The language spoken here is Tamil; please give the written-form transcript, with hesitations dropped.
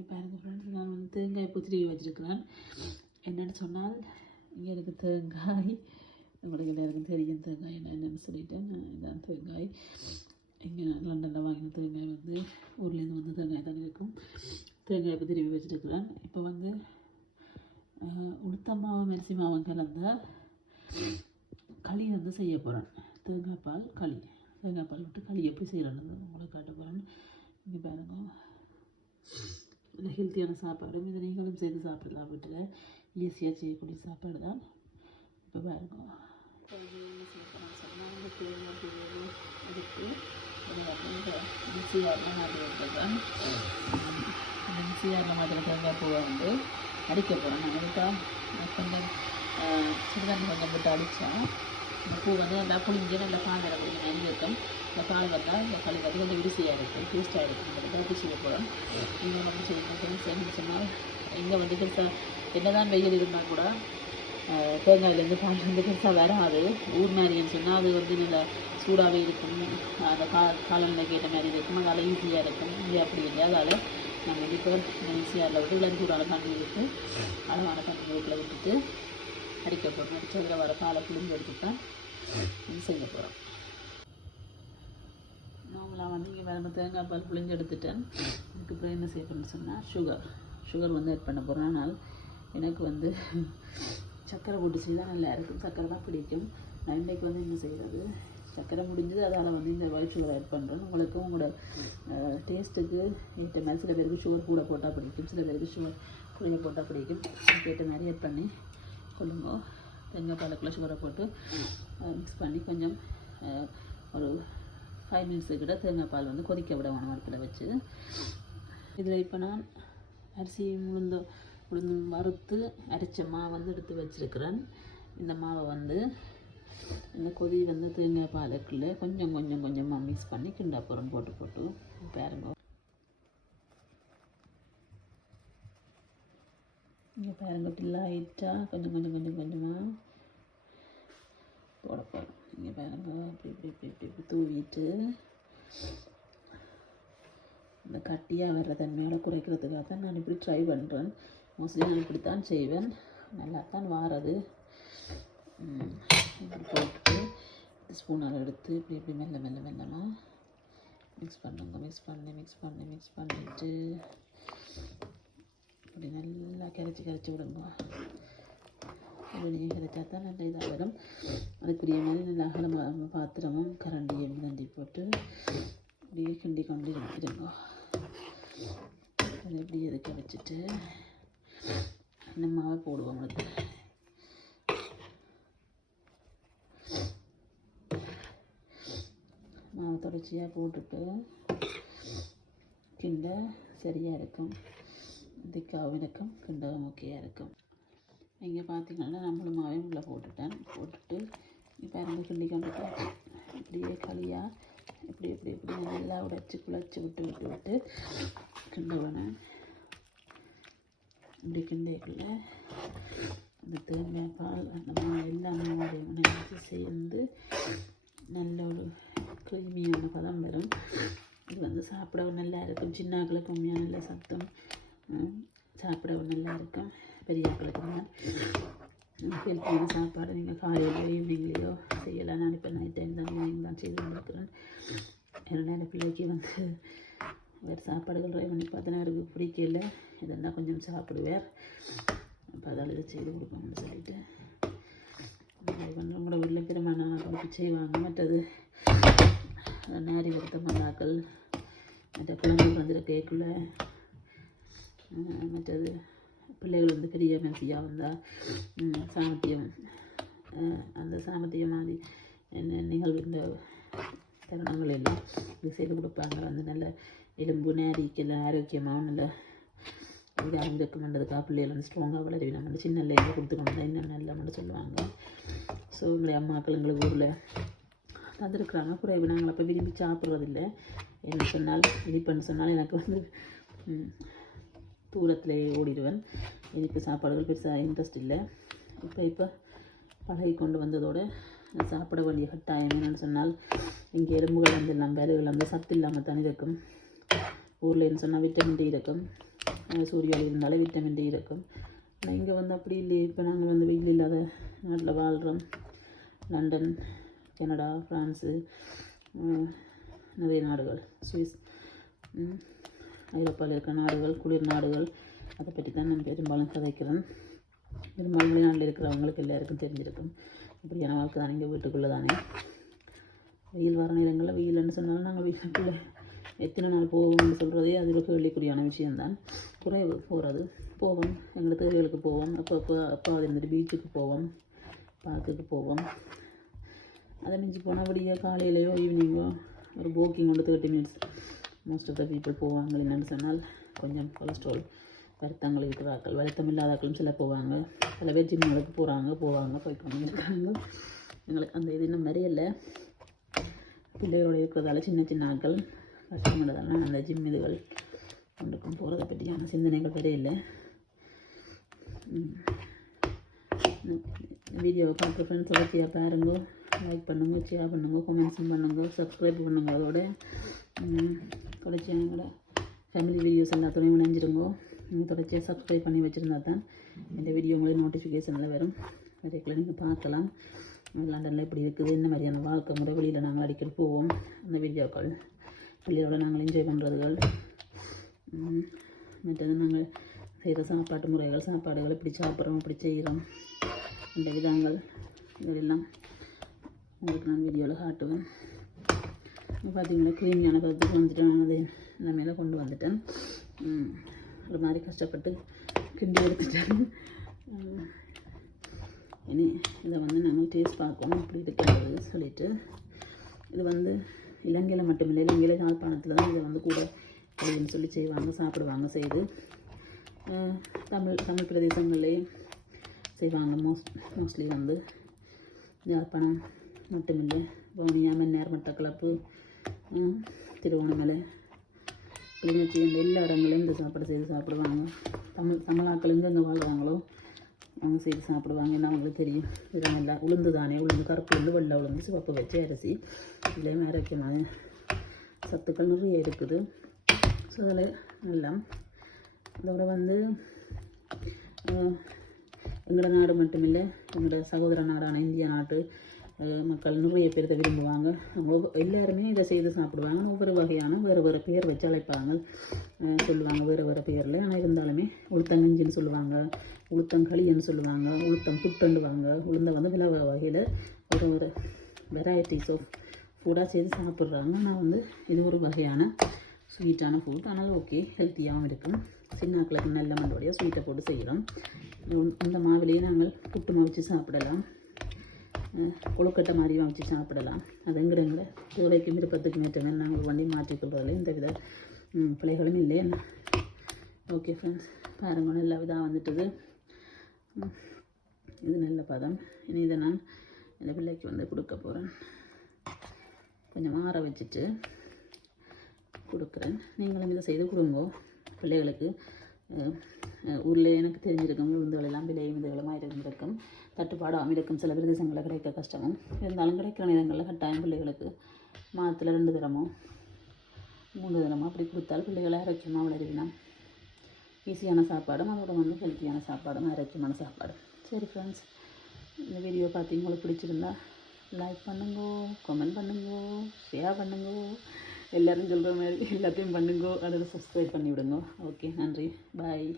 இப்போ எனக்கு ஃப்ரெண்ட்ஸ் நான் வந்து தேங்காய் பூத்திரி வச்சுருக்கிறேன். என்னென்னு சொன்னால் இங்கே எனக்கு தேங்காய் உங்களுக்கு எல்லாருக்கும் தெரியும் தேங்காய் என்னென்னு சொல்லிட்டேன். இதான் தேங்காய். இங்கே லண்டனில் வாங்கின தேங்காய் வந்து ஊர்லேருந்து வந்து தேங்காய் தான் இருக்கும். தேங்காய் இப்போ திரும்பி வச்சுருக்கிறேன். இப்போ வந்து உளுத்தம்மாவை மெரிசி மாவும் கலந்த களி வந்து செய்ய போகிறேன். தேங்காய் பால் களி. தேங்காய் பால் விட்டு களி எப்படி செய்கிறேன்னு உங்களை காட்ட போகிறேன். இங்கே பாருங்க, ஹெல்த்தியான சாப்பாடு. இதை நீங்களும் செய்து சாப்பிடலாம். வீட்டில் ஈஸியாக செய்யக்கூடிய சாப்பாடு தான். இப்போ பாருங்க, அதுக்கு மிக்சியாரில் மாற்றி வச்சுருக்கேன். மிக்சியாரில் மாற்றின தேங்காய் பூவை வந்து அடிக்க போகிறேன். நான் அதுக்காக கொஞ்சம் சிறுதண்ணி கொஞ்சம் போட்டு அடித்தா இந்த பூ வந்து நல்லா புளிஞ்சு நல்லா பால் கொஞ்சம் நெறி இருக்கும். இந்த பால் வந்தால் இந்த களி வந்து கொஞ்சம் விரிசியாக இருக்கும், டேஸ்ட்டாக இருக்கும். இந்த கருத்து செய்ய போகிறோம். நீங்கள் வந்து செய்யணும் சொன்னால் இங்கே வந்து பெருசாக என்ன தான் வெயில் இருந்தால் கூட தேங்காயிலேருந்து பால் வந்து பெருசாக வராது. ஊர் மாதிரின்னு சொன்னால் அது வந்து நல்லா சூடாகவே இருக்கும். அந்த காலநிலைக்கு ஏற்ற மாதிரி இருக்கும். அதனால் ஈஸியாக இருக்கும். இங்கே அப்படி இல்லை. அதால் நாங்கள் வந்து இப்போ ஈஸியாக விட்டு இளஞ்சூடால் தண்ணி விட்டு அளவான தண்ணி வீட்டில் விட்டுட்டு அடிக்க போகிறோம். அடித்து அதில் வர பாலை புளிஞ்சு எடுத்துட்டு தான் இது செய்ய போகிறோம். நாங்களாம் வந்து இங்கே வேறு தேங்காய் பால் புளிஞ்சு எடுத்துட்டேன். இதுக்கு அப்புறம் என்ன செய்யணும்னு சொன்னால் சுகர் வந்து ஆட் பண்ண போகிறேன். ஆனால் எனக்கு வந்து சர்க்கரை போட்டு செய்தால் நல்லா இருக்கும். சர்க்கரை தான் பிடிக்கும். நான் இன்றைக்கு வந்து என்ன செய்கிறது, சர்க்கரை முடிஞ்சது. அதால் வந்து இந்த ஒயிட் சுகர் ஆட் பண்ணுறேன். உங்களுக்கும் உங்களோட டேஸ்ட்டுக்கு ஏற்ற மாதிரி சில பேருக்கு சுகர் கூட போட்டால் பிடிக்கும், சில பேருக்கு சுகர் குறைய போட்டால் பிடிக்கும். ஏற்ற மாதிரி ஆட் பண்ணி கொள்ளுங்க. தேங்காய் பாலுக்குள்ளே சுகரை போட்டு மிக்ஸ் பண்ணி கொஞ்சம் ஒரு 5 மினிட்ஸுக்கிட்ட தேங்காய் பால் வந்து கொதிக்க விட வேணும் அடுப்பில் வச்சு. இதில் இப்போ நான் அரிசி உளுந்து வறுத்து அரைச்ச மாவு வந்து எடுத்து வச்சுருக்கிறேன். இந்த மாவை வந்து இந்த கொதி வந்து தேங்காய் பாலுக்குள்ளே கொஞ்சமாக மிக்ஸ் பண்ணி கிண்டா போகிறோம். போட்டு பாருங்க. இங்கே பாருங்க, இப்படி லைட்டாக கொஞ்சமாக போட போகிறோம். இங்கே பாருங்க, இப்படி தூவிட்டு இந்த கட்டியாக வர்ற தன்மையோட குறைக்கிறதுக்காக தான் நான் இப்படி ட்ரை பண்ணுறேன். மோஸ்ட்லி நான் இப்படி தான் செய்வேன். நல்லா தான் வாரது. இப்படி போட்டு ஸ்பூனால் எடுத்து இப்படி மெல்லமாக மிக்ஸ் பண்ணிவிட்டு இப்படி நல்லா கரைச்சி விடுங்க. இப்படி கரைச்சா தான் நல்ல இதாக வரும். அதுக்குரிய மாதிரி நல்லா அகலமாக பாத்திரமும் கரண்டியும் தண்டி போட்டு இப்படியே கிண்டி கொண்டு எடுத்துடுங்க. அதை இப்படி எதுக்க வச்சுட்டு இந்த மாவை போடுவோம். உங்களுக்கு மாவை தொடர்ச்சியாக போட்டுட்டு கிண்ட சரியாக இருக்கும். திக்காகவும் இருக்கும், கிண்டவும் ஓகேயாக இருக்கும். இங்கே பார்த்தீங்கன்னா நம்மளும் மாவையும் உள்ளே போட்டுட்டு இப்போ இறந்து கிண்டி கொண்டுட்டு இப்படியே களியாக இப்படி நல்லா உடைச்சி குழச்சி விட்டு கிண்ட வேணும். இப்படி கிண்டைக்குள்ள இந்த தேங்காய் பால் அந்த மாதிரி எல்லாமே உணர்ச்சி சேர்ந்து நல்ல ஒரு க்ரீமியான பதம் வரும். இது வந்து சாப்பிடவும் நல்லா இருக்கும். சின்னாக்களுக்கு உண்மையாக நல்ல சத்தம், சாப்பிடவும் நல்லா இருக்கும். பெரியாக்களுக்கு தான் ஹெல்த்தியான சாப்பாடு நீங்கள் காலையிலையோ ஈவினிங்லேயோ செய்யலாம். நான் இப்போ நைட் டைம் தான் செய்து கொண்டிருக்கிறேன். என்னோட பிள்ளைக்கு வந்து வேறு சாப்பாடுகள் ட்ரை பண்ணி பார்த்தேன்னா அவருக்கு பிடிக்கல. இதெல்லாம் கொஞ்சம் சாப்பிடுவார். அப்போ அதால் இதை செய்து கொடுக்கணும்னு சொல்லிட்டு உங்களோட வீட்டில் பெருமான கொடுத்து செய்வாங்க. மற்றது நேரி கொடுத்த மல்லாக்கள், மற்ற குழந்தைகள் வந்துட்டு கேட்கல. மற்றது பிள்ளைகள் வந்து பெரிய மென்சியாக வந்தால் சாமத்தியம், அந்த சாமத்தியம் மாதிரி என்ன நிகழ்வு இந்த தருணங்கள் எல்லாம் இது செய்து கொடுப்பாங்க. வந்து நல்ல எலும்பு நேரிக்கெல்லாம் ஆரோக்கியமாகவும் நல்ல இதாக இருக்குமென்றதுக்காக பிள்ளைகள் வந்து ஸ்ட்ராங்காக வளருவி நம்ம சின்னலேருந்து கொடுத்துக்கொண்டு தான் இன்னும் நல்ல சொல்லுவாங்க. ஸோ எங்களுடைய அம்மாக்கள் எங்களுக்கு ஊரில் தந்துருக்குறாங்க. குறைவு நாங்கள் அப்போ விரும்பி சாப்பிட்றதில்லை. என்ன சொன்னாலும் இனிப்புன்னு சொன்னாலும் எனக்கு வந்து தூரத்தில் ஓடிடுவேன். இனிப்பு சாப்பாடுகள் பெருசாக இன்ட்ரெஸ்ட் இல்லை. இப்போ பழகி கொண்டு வந்ததோடு சாப்பிட வேண்டிய கட்டாயம் என்னென்னு சொன்னால் இங்கே எலும்புகள் வந்து எல்லாம் வேலைகள் வந்து சத்து இல்லாமல் தான் இருக்கும். ஊரில் என்ன சொன்னால் விட்டமின் டி இருக்கும். சூரிய ஒளி இருந்தாலே விட்டமின் டி இருக்கும். ஆனால் இங்கே வந்து அப்படி இல்லையே. இப்போ நாங்கள் வந்து வெயில் இல்லாத நாட்டில் வாழ்கிறோம். லண்டன், கனடா, ஃப்ரான்ஸு, நிறைய நாடுகள், சுவிஸ், ஐரோப்பாவில் இருக்கிற நாடுகள், குளிர் நாடுகள், அதை பற்றி தான் நான் பெரும்பாலும் கதைக்கிறேன். பெரும்பாலும் வெளிநாட்டில் இருக்கிறவங்களுக்கு எல்லாருக்கும் தெரிஞ்சிருக்கும். இப்படியான வாழ்க்கை தான் இங்கே வீட்டுக்குள்ளே தானே. வெயில் வர நேரங்களில் வெயில்னு சொன்னாலும் நாங்கள் வீட்டுக்குள்ளே எத்தனை நாள் போவோம்னு சொல்கிறதே அது ஒரு கேள்விக்குறியான விஷயம்தான். குறைவு போவோம், எங்களோட தேவைகளுக்கு போவோம். அப்போ அது இருந்துட்டு பீச்சுக்கு போவோம், பார்க்குக்கு போவோம். அதை மிஞ்சி போனால் விடிய காலையிலையோ ஈவினிங்கோ ஒரு வாக்கிங் கொண்டு 30 minutes most of the people போவாங்க. என்னென்னு சொன்னால் கொஞ்சம் கொலஸ்ட்ரால் வருத்தங்கள் இருக்கிறார்கள், வருத்தம் இல்லாதாக்களும் சில போவாங்க. சில பேர் ஜிம்முகளுக்கு போய்க்கொண்டு இருக்காங்க. எங்களுக்கு அந்த இது இன்னும் நிறைய பிள்ளைகளோடு இருக்கிறதால சின்ன ஆட்கள் கஷ்டப்படுறதால அந்த ஜிம் இதுகள் கொண்டுக்கும் போகிறத பற்றியான சிந்தனைகள் வரையில்லை. வீடியோவை பார்க்குற ஃப்ரெண்ட்ஸ் தொடர்ச்சியாக பாருங்க, லைக் பண்ணுங்க, ஷேர் பண்ணுங்க, கமெண்ட்ஸும் பண்ணுங்க, சப்ஸ்கிரைப் பண்ணுங்க. அதோட தொடர்ச்சியாக எங்களோட ஃபேமிலி வீடியோஸ் எல்லாத்தோடையும் இணைஞ்சிருங்க. நீங்கள் தொடர்ச்சியாக சப்ஸ்கிரைப் பண்ணி வச்சுருந்தா தான் இந்த வீடியோ உங்களுக்கு நோட்டிஃபிகேஷனில் வரும். வரைக்குள்ள நீங்கள் பார்க்கலாம். லண்டனில் எப்படி இருக்குது, என்ன மாதிரியான வாழ்க்கை முறை, வெளியில் நாங்கள் அடிக்கடி போவோம், அந்த வீடியோக்கள், பிள்ளையோட நாங்கள் என்ஜாய் பண்ணுறதுகள், மற்றது நாங்கள் செய்கிற சாப்பாட்டு முறைகள், சாப்பாடுகள் எப்படி சாப்பிட்றோம், எப்படி செய்கிறோம், இந்த விதங்கள் இதெல்லாம் உங்களுக்கு நான் வீடியோவில் காட்டுவேன். பார்த்தீங்கன்னா க்ரீமியான பதத்துக்கு வந்துட்டு நான் அதை இந்த மேலே கொண்டு வந்துட்டேன். ஒரு மாதிரி கஷ்டப்பட்டு கிண்டி எடுத்துட்டேன். இனி இதை வந்து நாங்கள் டேஸ்ட் பார்க்கணும் இப்படி இருக்கிறது சொல்லிவிட்டு. இது வந்து இலங்கையில் மட்டுமில்லை, இலங்கையில் யாழ்ப்பாணத்தில் தான் இதை வந்து கூட அப்படின்னு சொல்லி சாப்பிடுவாங்க செய்து. தமிழ் பிரதேசங்களே செய்வாங்க. மோஸ்ட்லி வந்து யாழ்ப்பாணம் மட்டுமில்லை, வவுனியா, மன்னார், மட்டக்களப்பு, திருவோணமலை, கிளிநொச்சி, அந்த எல்லா இடங்களையும் இந்த சாப்பாடு செய்து சாப்பிடுவாங்க. தமிழாக்கள் எங்கே வாழ்வாங்களோ அவங்க செய்து சாப்பிடுவாங்க. என்ன அவங்களுக்கு தெரியும். இதெல்லாம் உளுந்து தானே, உளுந்து, கருப்பு உளுந்து, வெள்ளை உளுந்து, சிவப்பு வச்ச அரிசி, இதுலேயும் ஆரோக்கியமான சத்துக்கள் நிறைய இருக்குது. ஸோ அதில் எல்லாம் அதோட வந்து எங்களோட நாடு மட்டுமில்லை, எங்களோட சகோதர நாடான இந்திய நாட்டு மக்கள் நிறைய பேர் இதை விரும்புவாங்க. எல்லாருமே இதை செய்து சாப்பிடுவாங்க. ஒவ்வொரு வகையான வேறு பேர் வச்சு அழைப்பாங்க, சொல்லுவாங்க வேறு பேரில். ஆனால் இருந்தாலுமே உளுத்தங்கஞ்சின்னு சொல்லுவாங்க, உளுத்தங்களின்னு சொல்லுவாங்க, உளுத்தம் புட்டுண்டுவாங்க. உளுந்தை வந்து வில வகையில் ஒரு வெரைட்டிஸ் ஆஃப் ஃபுட்டாக செய்து சாப்பிட்றாங்க. ஆனால் வந்து இது ஒரு வகையான ஸ்வீட்டான ஃபுட். ஆனால் ஓகே, ஹெல்த்தியாகவும் இருக்கும். சின்ன ஆக்களுக்கு நல்ல மண்டோடைய ஸ்வீட்டை போட்டு செய்கிறோம். இந்த மாவிலேயே நாங்கள் புட்டு மாவிச்சு சாப்பிடலாம், கொழுக்கட்டை மாதிரியும் வச்சு சாப்பிடலாம். அதுங்கிறங்கள தேவைக்கும் விருப்பத்துக்கு மேற்றமே நாங்கள் வண்டி மாற்றிக்கொள்வதில் எந்த வித பிள்ளைகளும் இல்லை. ஓகே ஃப்ரெண்ட்ஸ், பாருங்க நல்ல விதம் வந்துட்டுது. இது நல்ல பதம். இனி இதை நான் இந்த பிள்ளைக்கு வந்து கொடுக்க போகிறேன். கொஞ்சம் ஆற வச்சுட்டு கொடுக்குறேன். நீங்களும் இதை செய்து கொடுங்க பிள்ளைகளுக்கு. ஊரில் எனக்கு தெரிஞ்சிருக்கும் விருந்துகளெல்லாம் விலையும் இதுகளுமாக இருந்திருக்கும், தட்டுப்பாடாகவும் இருக்கும். சில பிரதேசங்களில் கிடைக்க கஷ்டமும் இருந்தாலும் கிடைக்கிற நேரங்களில் கட்டாயம் பிள்ளைகளுக்கு மாதத்தில் 2 தினமோ 3 தினமோ அப்படி கொடுத்தால் பிள்ளைகளை ஆரோக்கியமாக வளருவினா. ஈஸியான சாப்பாடும் அதோட வந்து ஹெல்த்தியான சாப்பாடும் ஆரோக்கியமான சாப்பாடும். சரி ஃப்ரெண்ட்ஸ், இந்த வீடியோ பார்த்து உங்களுக்கு பிடிச்சிருந்தா லைக் பண்ணுங்க, கமெண்ட் பண்ணுங்க, ஷேர் பண்ணுங்க, எல்லோரும் சொல்கிற மாதிரி எல்லாத்தையும் பண்ணுங்க. அதோட சப்ஸ்கிரைப் பண்ணி விடுங்க. ஓகே, நன்றி, பாய்.